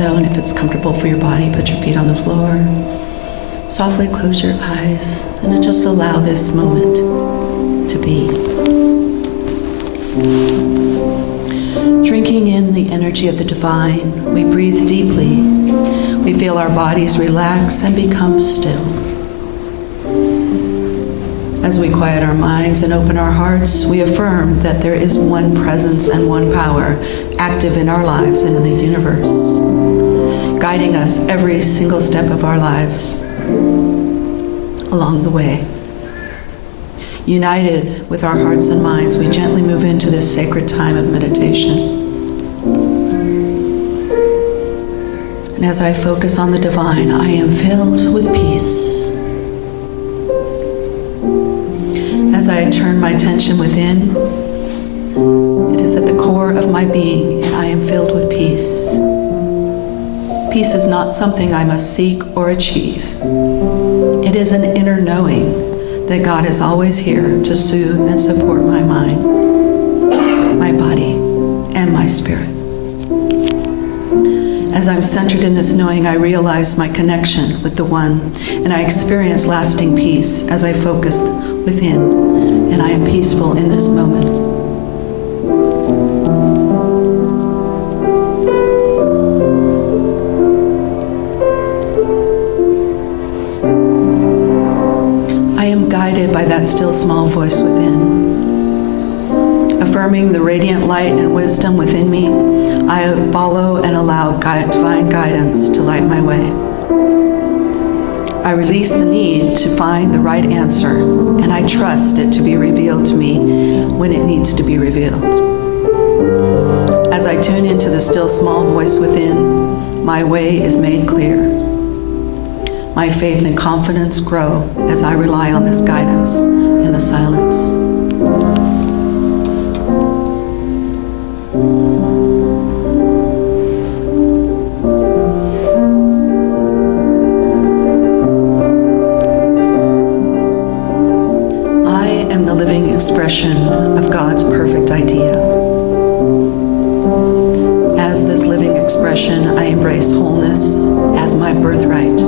so, and if it's comfortable for your body, put your feet on the floor. Softly close your eyes and just allow this moment to be. Drinking in the energy of the divine, we breathe deeply. We feel our bodies relax and become still. As we quiet our minds and open our hearts, we affirm that there is one presence and one power active in our lives and in the universe, guiding us every single step of our lives along the way. United with our hearts and minds, we gently move into this sacred time of meditation. And as I focus on the divine, I am filled with peace. As I turn my attention within, it is at the core of my being, and I am filled with peace. Peace is not something I must seek or achieve. It is an inner knowing that God is always here to soothe and support my mind, my body, and my spirit. As I'm centered in this knowing, I realize my connection with the One, and I experience lasting peace as I focus within, and I am peaceful in this moment. I am guided by that still small voice within. Affirming the radiant light and wisdom within me, I follow and allow divine guidance to light my way. I release the need to find the right answer, and I trust it to be revealed to me when it needs to be revealed. As I tune into the still small voice within, my way is made clear. My faith and confidence grow as I rely on this guidance in the silence. Expression of God's perfect idea. As this living expression, I embrace wholeness as my birthright.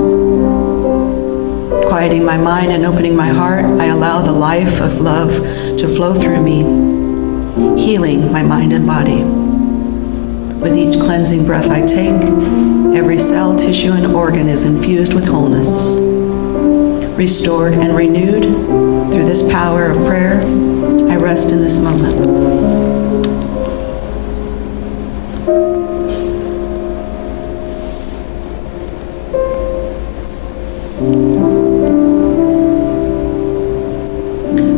Quieting my mind and opening my heart, I allow the life of love to flow through me, healing my mind and body. With each cleansing breath I take, every cell, tissue, and organ is infused with wholeness. Restored and renewed through this power of prayer, I rest in this moment.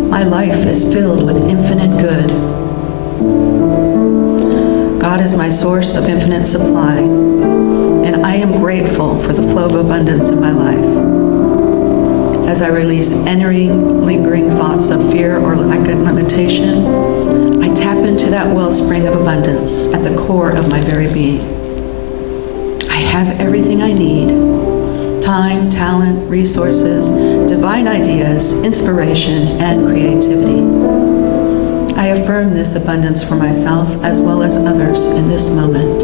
My life is filled with infinite good. God is my source of infinite supply, and I am grateful for the flow of abundance in my life. As I release any lingering thoughts of fear or lack of limitation, I tap into that wellspring of abundance at the core of my very being. I have everything I need: time, talent, resources, divine ideas, inspiration, and creativity. I affirm this abundance for myself as well as others in this moment.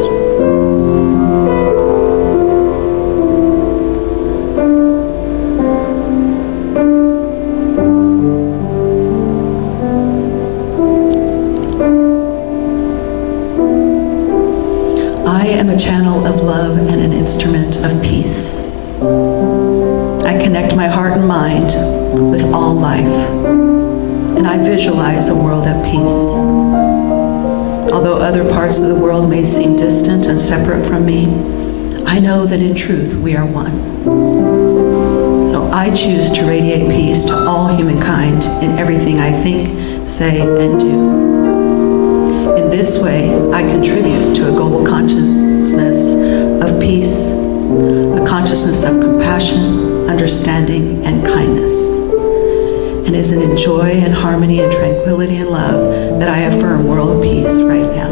I am a channel of love and an instrument of peace. I connect my heart and mind with all life, and I visualize a world at peace. Although other parts of the world may seem distant and separate from me, I know that in truth we are one. So I choose to radiate peace to all humankind in everything I think, say, and do. In this way, I contribute to a global consciousness of peace, a consciousness of compassion, understanding, and kindness. And is in joy and harmony and tranquility and love that I affirm world peace right now.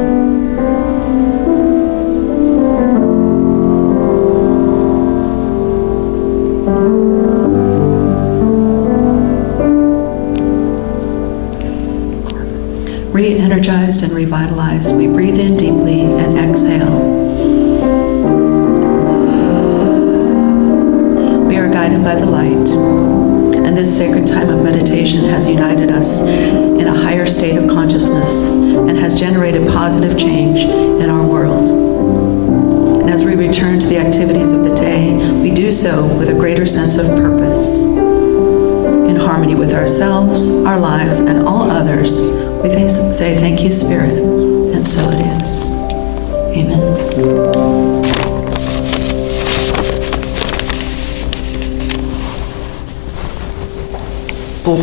Re-energized and revitalized, we breathe in deeply and exhale. guided by the light. And this sacred time of meditation has united us in a higher state of consciousness and has generated positive change in our world. And as we return to the activities of the day, we do so with a greater sense of purpose. In harmony with ourselves, our lives, and all others, we say, thank you, Spirit, and so it is. Amen.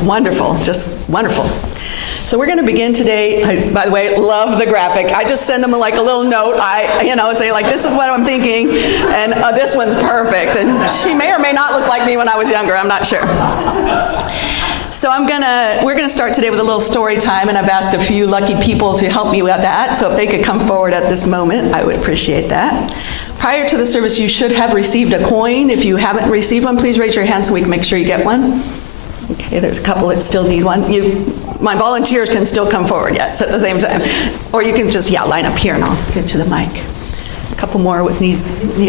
Wonderful, just wonderful. So we're going to begin today. I, by the way, love the graphic. I just send them like a little note. Say like, this is what I'm thinking, and this one's perfect. And she may or may not look like me when I was younger. I'm not sure. So we're gonna start today with a little story time, and I've asked a few lucky people to help me with that. So if they could come forward at this moment, I would appreciate that. Prior to the service, you should have received a coin. If you haven't received one, please raise your hand so we can make sure you get one. Okay, there's a couple that still need one. My volunteers can still come forward, yes, at the same time. Or you can just, line up here and I'll get you the mic. A couple more need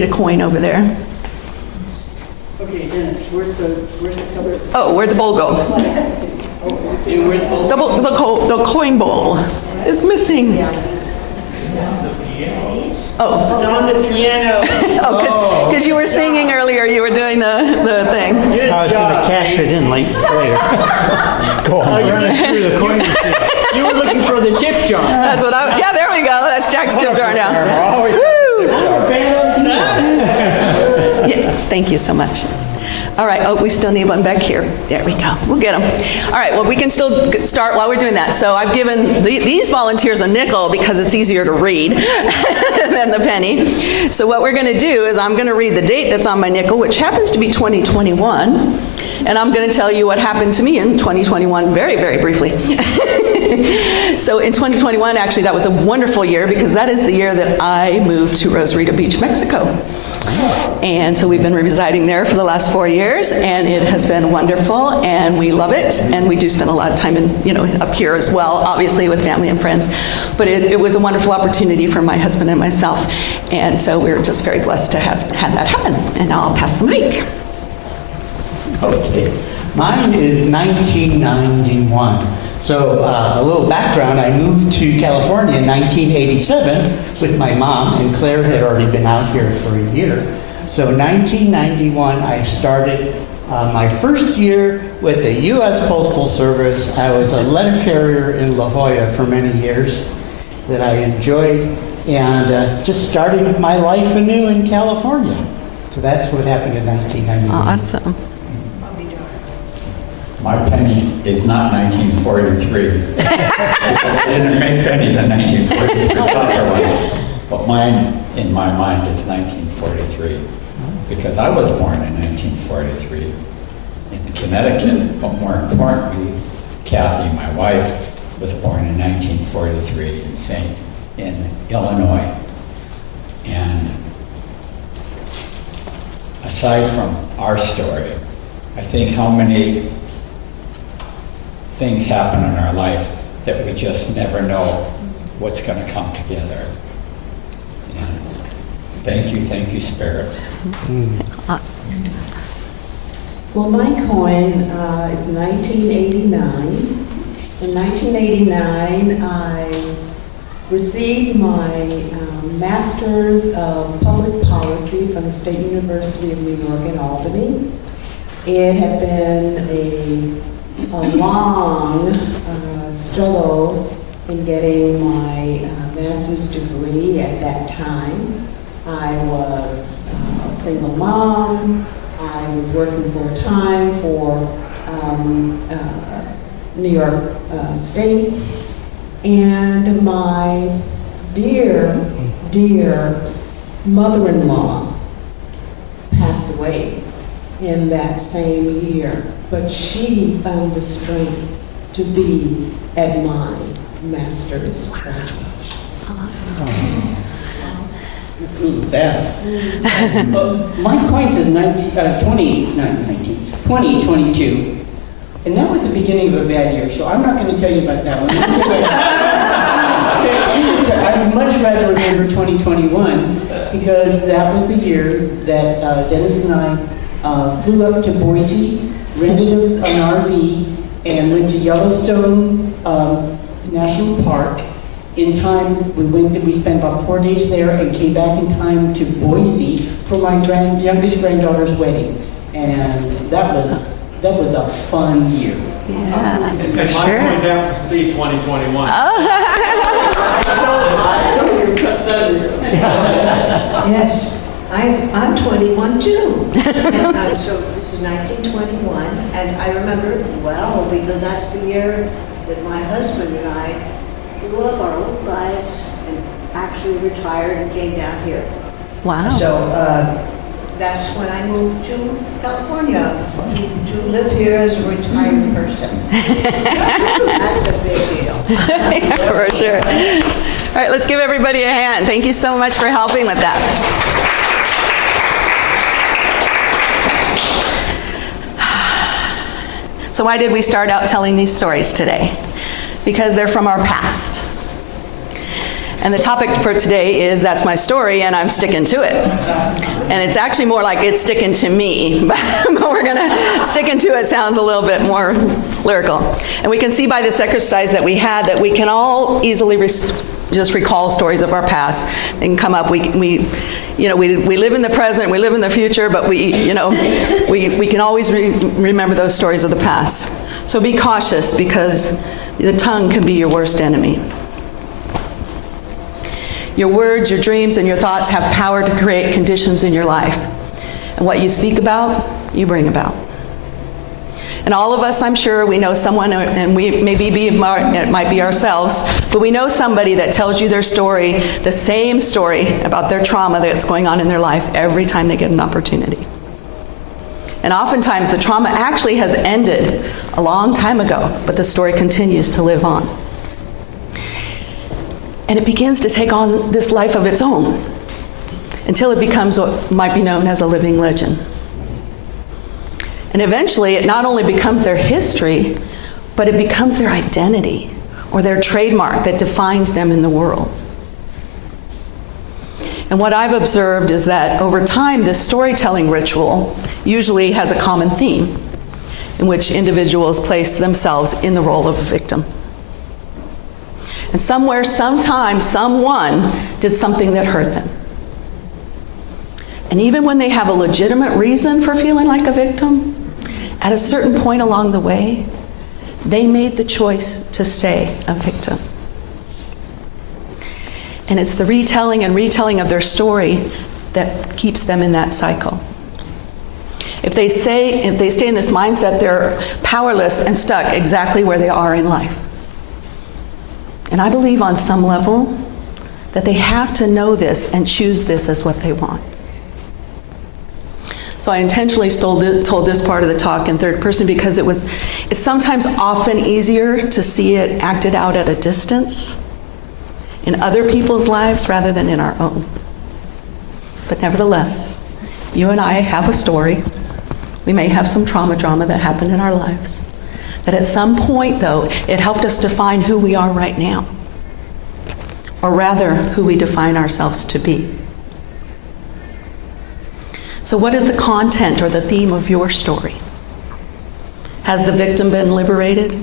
a coin over there. Okay, Dennis, where's the cover? Oh, where'd the bowl go? The coin bowl is missing. Oh. It's on the piano. Oh, because you were singing earlier, you were doing the thing. Good I was going to cash it in later. Go on. You were looking for the tip jar. That's what yeah, there we go. That's Jack's tip jar now. Woo! Yes, thank you so much. All right, oh, we still need one back here. There we go, we'll get them. All right, well, we can still start while we're doing that. So I've given these volunteers a nickel because it's easier to read than the penny. So what we're gonna do is I'm gonna read the date that's on my nickel, which happens to be 2021, and I'm gonna tell you what happened to me in 2021 very, very briefly. So in 2021, actually, that was a wonderful year because that is the year that I moved to Rosarito Beach, Mexico. And so we've been residing there for the last 4 years, and it has been wonderful, and we love it, and we do spend a lot of time up here as well, obviously with family and friends. But it was a wonderful opportunity for my husband and myself, and so we're just very blessed to have had that happen. And now I'll pass the mic. Okay. Mine is 1991. So a little background, I moved to California in 1987 with my mom, and Claire had already been out here for a year. So 1991, I started my first year with the U.S. Postal Service. I was a letter carrier in La Jolla for many years that I enjoyed, and just started my life anew in California. So that's what happened in 1991. Awesome. My penny is not 1943. They didn't make pennies in 1943, copper ones. But mine, in my mind, is 1943. Because I was born in 1943 in Connecticut, but more importantly, Kathy, my wife, was born in 1943 in Illinois. And aside from our story, I think how many things happen in our life that we just never know what's going to come together. And thank you, Spirit. Awesome. Well, my coin is 1989. In 1989, I received my Master's of Public Policy from the State University of New York in Albany. It had been a long struggle in getting my master's degree at that time. I was a single mom. I was working full-time for New York State. And my dear, dear mother-in-law passed away in that same year. But she found the strength to be at my master's graduation. Awesome. Sad. My coin says 2022. And that was the beginning of a bad year, so I'm not going to tell you about that one. I'd much rather remember 2021 because that was the year that Dennis and I flew up to Boise, rented an RV, and went to Yellowstone National Park. In time, we spent about 4 days there and came back in time to Boise for my youngest granddaughter's wedding. And that was a fun year. Yeah, And for my sure. point happens to be 2021. Yes, I'm 21 too. And so this is 1921, and I remember it well because that's the year that my husband and I threw up our old lives and actually retired and came down here. Wow. So that's when I moved to California to live here as a retired person. That's a big deal. Yeah, for sure. All right, let's give everybody a hand. Thank you so much for helping with that. So why did we start out telling these stories today? Because they're from our past. And the topic for today is That's My Story, and I'm sticking to it. And it's actually more like it's sticking to me, but we're gonna, sticking to it sounds a little bit more lyrical. And we can see by this exercise that we had that we can all easily just recall stories of our past. They can come up, we live in the present, we live in the future, but we can always remember those stories of the past. So be cautious because the tongue can be your worst enemy. Your words, your dreams, and your thoughts have power to create conditions in your life. And what you speak about, you bring about. And all of us, I'm sure, we know someone, and it might be ourselves, but we know somebody that tells you their story, the same story about their trauma that's going on in their life every time they get an opportunity. And oftentimes the trauma actually has ended a long time ago, but the story continues to live on. And it begins to take on this life of its own until it becomes what might be known as a living legend. And eventually it not only becomes their history, but it becomes their identity or their trademark that defines them in the world. And what I've observed is that over time, this storytelling ritual usually has a common theme in which individuals place themselves in the role of a victim. And somewhere, sometime, someone did something that hurt them. And even when they have a legitimate reason for feeling like a victim, at a certain point along the way, they made the choice to stay a victim. And it's the retelling and retelling of their story that keeps them in that cycle. If they stay in this mindset, they're powerless and stuck exactly where they are in life. And I believe on some level that they have to know this and choose this as what they want. So I intentionally told this part of the talk in third person because it's sometimes often easier to see it acted out at a distance in other people's lives rather than in our own. But nevertheless, you and I have a story. We may have some drama that happened in our lives. That at some point, though, it helped us define who we are right now. Or rather, who we define ourselves to be. So what is the content or the theme of your story? Has the victim been liberated?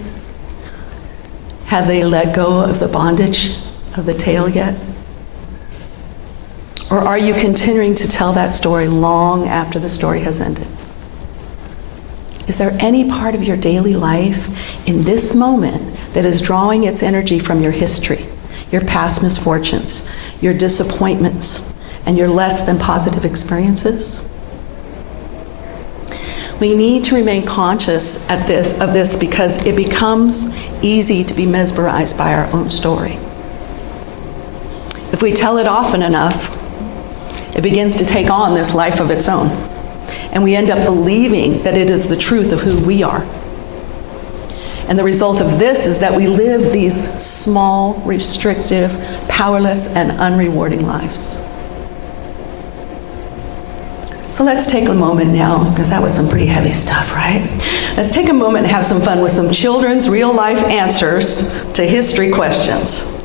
Have they let go of the bondage of the tale yet? Or are you continuing to tell that story long after the story has ended? Is there any part of your daily life in this moment that is drawing its energy from your history, your past misfortunes, your disappointments, and your less than positive experiences? We need to remain conscious of this because it becomes easy to be mesmerized by our own story. If we tell it often enough, it begins to take on this life of its own. And we end up believing that it is the truth of who we are. And the result of this is that we live these small, restrictive, powerless, and unrewarding lives. So let's take a moment now, because that was some pretty heavy stuff, right? Let's take a moment and have some fun with some children's real-life answers to history questions.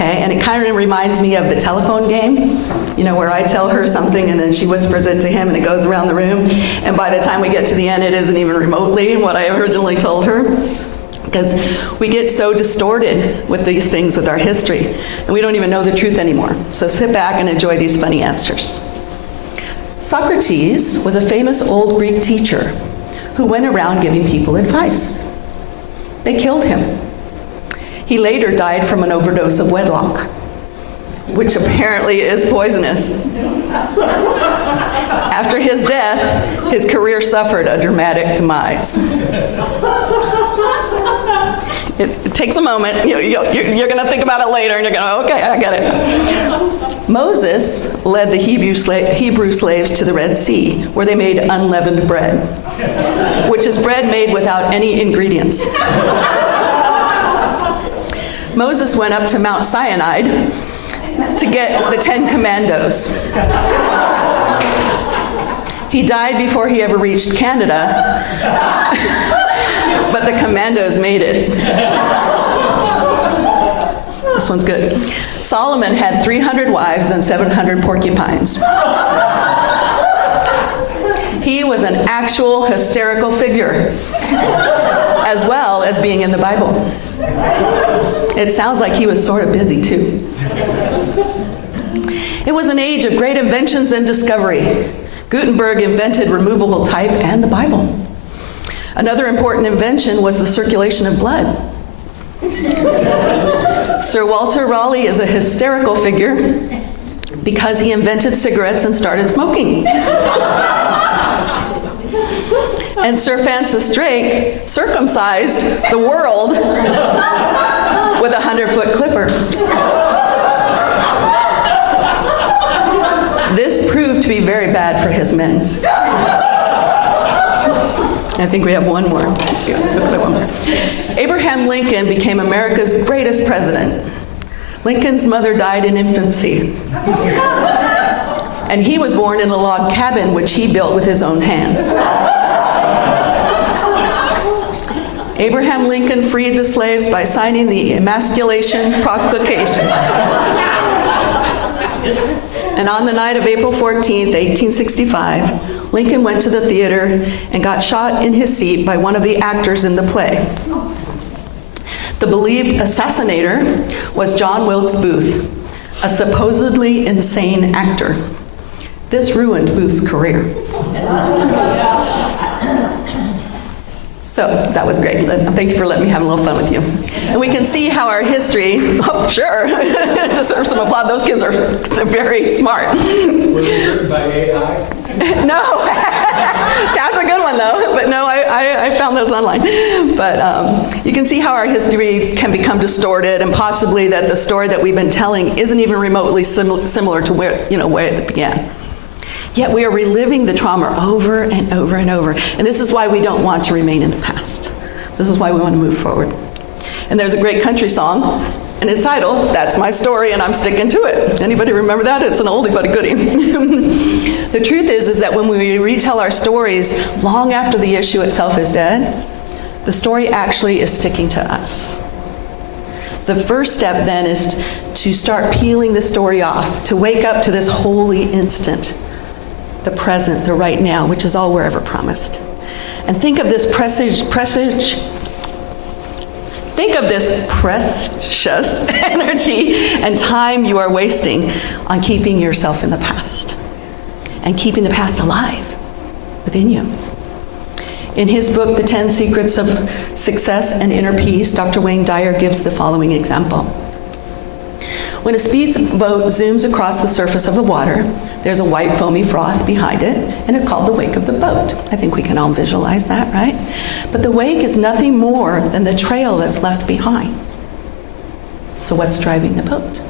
Okay, and it kind of reminds me of the telephone game, where I tell her something and then she whispers it to him and it goes around the room. And by the time we get to the end, it isn't even remotely what I originally told her. Because we get so distorted with these things with our history, and we don't even know the truth anymore. So sit back and enjoy these funny answers. Socrates was a famous old Greek teacher who went around giving people advice. They killed him. He later died from an overdose of wedlock, which apparently is poisonous. After his death, his career suffered a dramatic demise. It takes a moment. You're going to think about it later, and you're going to, okay, I get it. Moses led the Hebrew slaves to the Red Sea, where they made unleavened bread, which is bread made without any ingredients. Moses went up to Mount Sinai to get the 10 Commandos. He died before he ever reached Canada, but the Commandos made it. This one's good. Solomon had 300 wives and 700 porcupines. He was an actual hysterical figure, as well as being in the Bible. It sounds like he was sort of busy too. It was an age of great inventions and discovery. Gutenberg invented removable type and the Bible. Another important invention was the circulation of blood. Sir Walter Raleigh is a hysterical figure because he invented cigarettes and started smoking. And Sir Francis Drake circumcised the world with a 100-foot clipper. This proved to be very bad for his men. I think we have one more. Abraham Lincoln became America's greatest president. Lincoln's mother died in infancy. And he was born in a log cabin which he built with his own hands. Abraham Lincoln freed the slaves by signing the Emasculation Proclamation. And on the night of April 14th, 1865, Lincoln went to the theater and got shot in his seat by one of the actors in the play. The believed assassinator was John Wilkes Booth, a supposedly insane actor. This ruined Booth's career. So that was great. Thank you for letting me have a little fun with you. And we can see how our history, oh sure, deserves some applause. Those kids are very smart. Was it written by AI? No, that's a good one though. But no, I found those online. But you can see how our history can become distorted, and possibly that the story that we've been telling isn't even remotely similar to where it began. Yet we are reliving the trauma over and over and over. And this is why we don't want to remain in the past. This is why we want to move forward. And there's a great country song, and it's titled, "That's My Story and I'm Sticking to It." Anybody remember that? It's an oldie but a goodie. The truth is that when we retell our stories long after the issue itself is dead, the story actually is sticking to us. The first step then is to start peeling the story off, to wake up to this holy instant, the present, the right now, which is all we're ever promised. And think of this precious energy and time you are wasting on keeping yourself in the past and keeping the past alive within you. In his book, The 10 Secrets of Success and Inner Peace, Dr. Wayne Dyer gives the following example. When a speedboat zooms across the surface of the water, there's a white foamy froth behind it, and it's called the wake of the boat. I think we can all visualize that, right? But the wake is nothing more than the trail that's left behind. So what's driving the boat?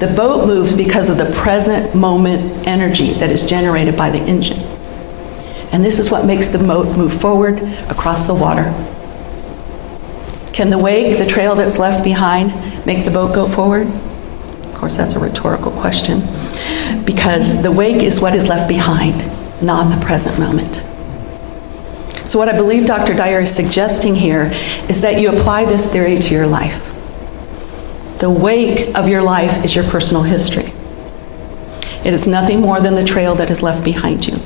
The boat moves because of the present moment energy that is generated by the engine. And this is what makes the boat move forward across the water. Can the wake, the trail that's left behind, make the boat go forward? Of course, that's a rhetorical question, because the wake is what is left behind, not the present moment. So what I believe Dr. Dyer is suggesting here is that you apply this theory to your life. The wake of your life is your personal history. It is nothing more than the trail that is left behind you.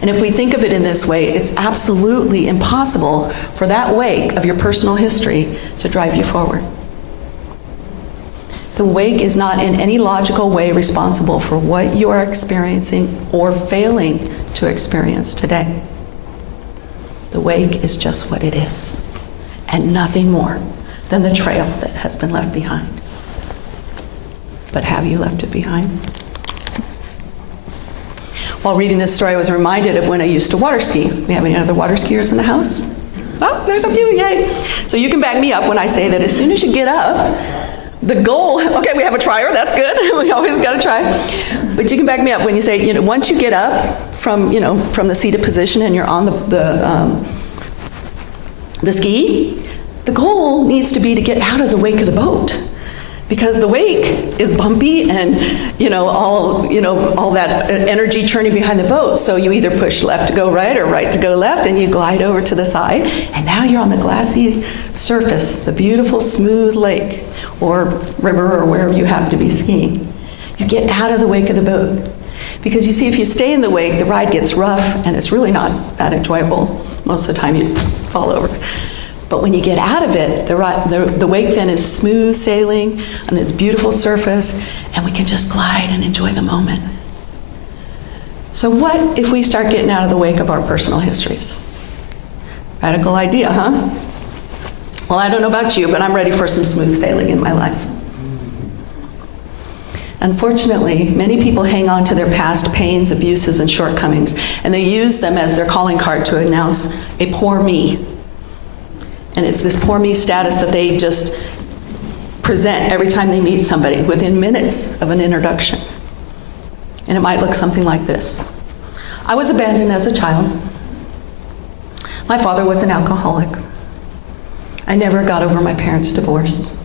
And if we think of it in this way, it's absolutely impossible for that wake of your personal history to drive you forward. The wake is not in any logical way responsible for what you are experiencing or failing to experience today. The wake is just what it is, and nothing more than the trail that has been left behind. But have you left it behind? While reading this story, I was reminded of when I used to water ski. We have any other water skiers in the house? Oh, there's a few, yay. So you can back me up when I say that as soon as you get up, the goal, okay, we have a trier, that's good. We always got to try. But you can back me up when you say, once you get up from the seated position and you're on the ski, the goal needs to be to get out of the wake of the boat. Because the wake is bumpy and, all that energy churning behind the boat. So you either push left to go right or right to go left, and you glide over to the side. And now you're on the glassy surface, the beautiful smooth lake or river or wherever you happen to be skiing. You get out of the wake of the boat. Because you see, if you stay in the wake, the ride gets rough and it's really not that enjoyable. Most of the time you fall over. But when you get out of it, the wake then is smooth sailing on this beautiful surface, and we can just glide and enjoy the moment. So what if we start getting out of the wake of our personal histories? Radical idea, huh? Well, I don't know about you, but I'm ready for some smooth sailing in my life. Unfortunately, many people hang on to their past pains, abuses, and shortcomings, and they use them as their calling card to announce a poor me. And it's this poor me status that they just present every time they meet somebody within minutes of an introduction. And it might look something like this. I was abandoned as a child. My father was an alcoholic. I never got over my parents' divorce.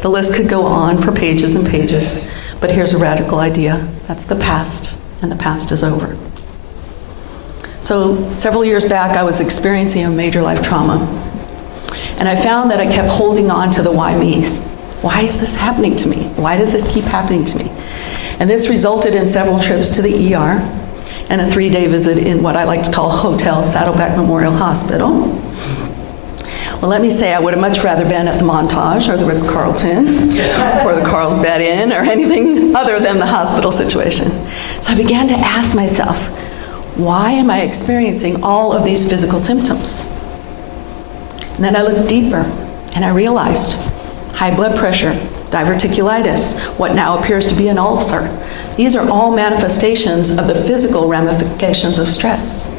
The list could go on for pages and pages, but here's a radical idea. That's the past, and the past is over. So several years back, I was experiencing a major life trauma. And I found that I kept holding on to the why me's. Why is this happening to me? Why does this keep happening to me? And this resulted in several trips to the ER and a 3-day visit in what I like to call Hotel Saddleback Memorial Hospital. Well, let me say I would have much rather been at the Montage or the Ritz-Carlton or the Carlsbad Inn or anything other than the hospital situation. So I began to ask myself, why am I experiencing all of these physical symptoms? And then I looked deeper, and I realized high blood pressure, diverticulitis, what now appears to be an ulcer. These are all manifestations of the physical ramifications of stress.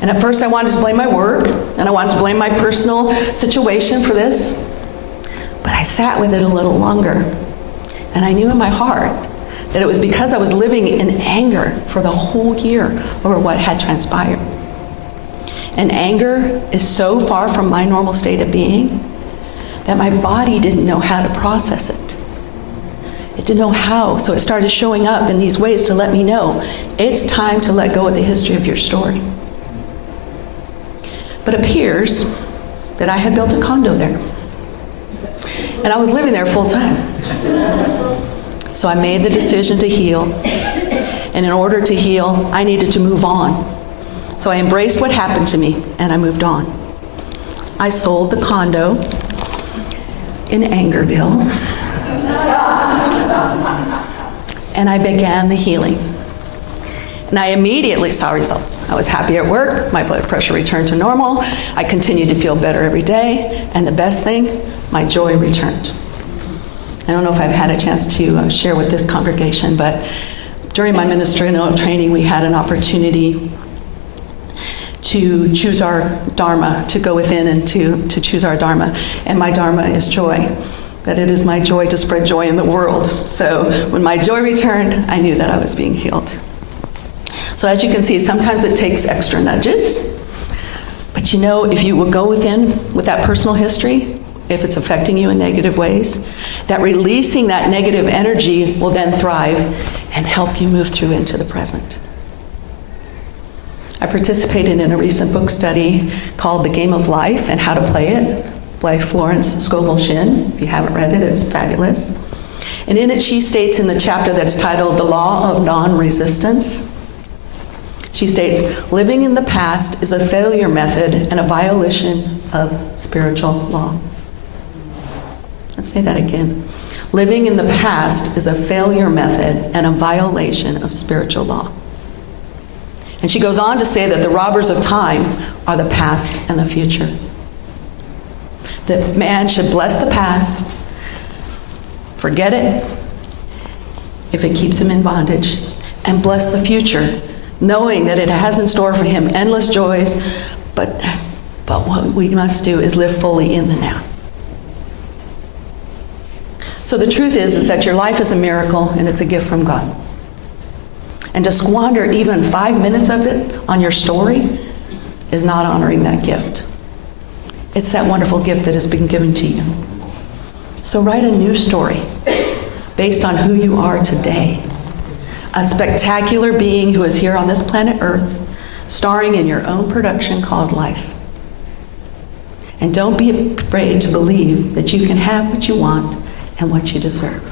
And at first I wanted to blame my work, and I wanted to blame my personal situation for this. But I sat with it a little longer, and I knew in my heart that it was because I was living in anger for the whole year over what had transpired. And anger is so far from my normal state of being that my body didn't know how to process it. It didn't know how, so it started showing up in these ways to let me know it's time to let go of the history of your story. But it appears that I had built a condo there, and I was living there full time. So I made the decision to heal, and in order to heal, I needed to move on. So I embraced what happened to me, and I moved on. I sold the condo in Angerville, and I began the healing. And I immediately saw results. I was happy at work, my blood pressure returned to normal, I continued to feel better every day, and the best thing, my joy returned. I don't know if I've had a chance to share with this congregation, but during my ministerial training, we had an opportunity to choose our Dharma, to go within and to choose our Dharma. And my Dharma is joy, that it is my joy to spread joy in the world. So when my joy returned, I knew that I was being healed. So as you can see, sometimes it takes extra nudges. But if you will go within with that personal history, if it's affecting you in negative ways, that releasing that negative energy will then thrive and help you move through into the present. I participated in a recent book study called The Game of Life and How to Play It. by Florence Scovel Shinn. If you haven't read it, it's fabulous. And in it, she states in the chapter that's titled The Law of Non-Resistance, she states, living in the past is a failure method and a violation of spiritual law. Let's say that again. Living in the past is a failure method and a violation of spiritual law. And she goes on to say that the robbers of time are the past and the future. That man should bless the past, forget it if it keeps him in bondage, and bless the future, knowing that it has in store for him endless joys, but what we must do is live fully in the now. So the truth is that your life is a miracle and it's a gift from God. And to squander even 5 minutes of it on your story is not honoring that gift. It's that wonderful gift that has been given to you. So write a new story based on who you are today. A spectacular being who is here on this planet Earth, starring in your own production called life. And don't be afraid to believe that you can have what you want and what you deserve.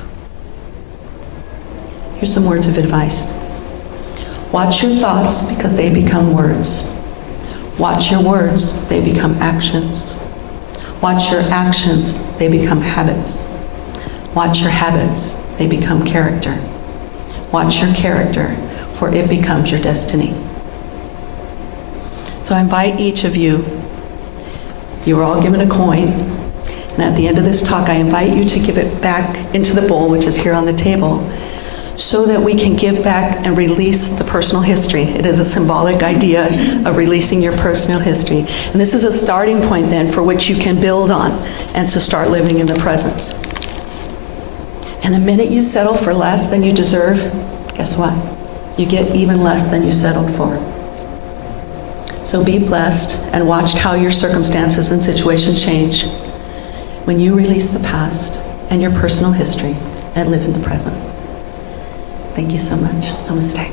Here's some words of advice. Watch your thoughts because they become words. Watch your words, they become actions. Watch your actions, they become habits. Watch your habits, they become character. Watch your character, for it becomes your destiny. So I invite each of you, you were all given a coin, and at the end of this talk, I invite you to give it back into the bowl, which is here on the table, so that we can give back and release the personal history. It is a symbolic idea of releasing your personal history. And this is a starting point then for which you can build on and to start living in the presence. And the minute you settle for less than you deserve, guess what? You get even less than you settled for. So be blessed and watch how your circumstances and situations change when you release the past and your personal history and live in the present. Thank you so much. Namaste.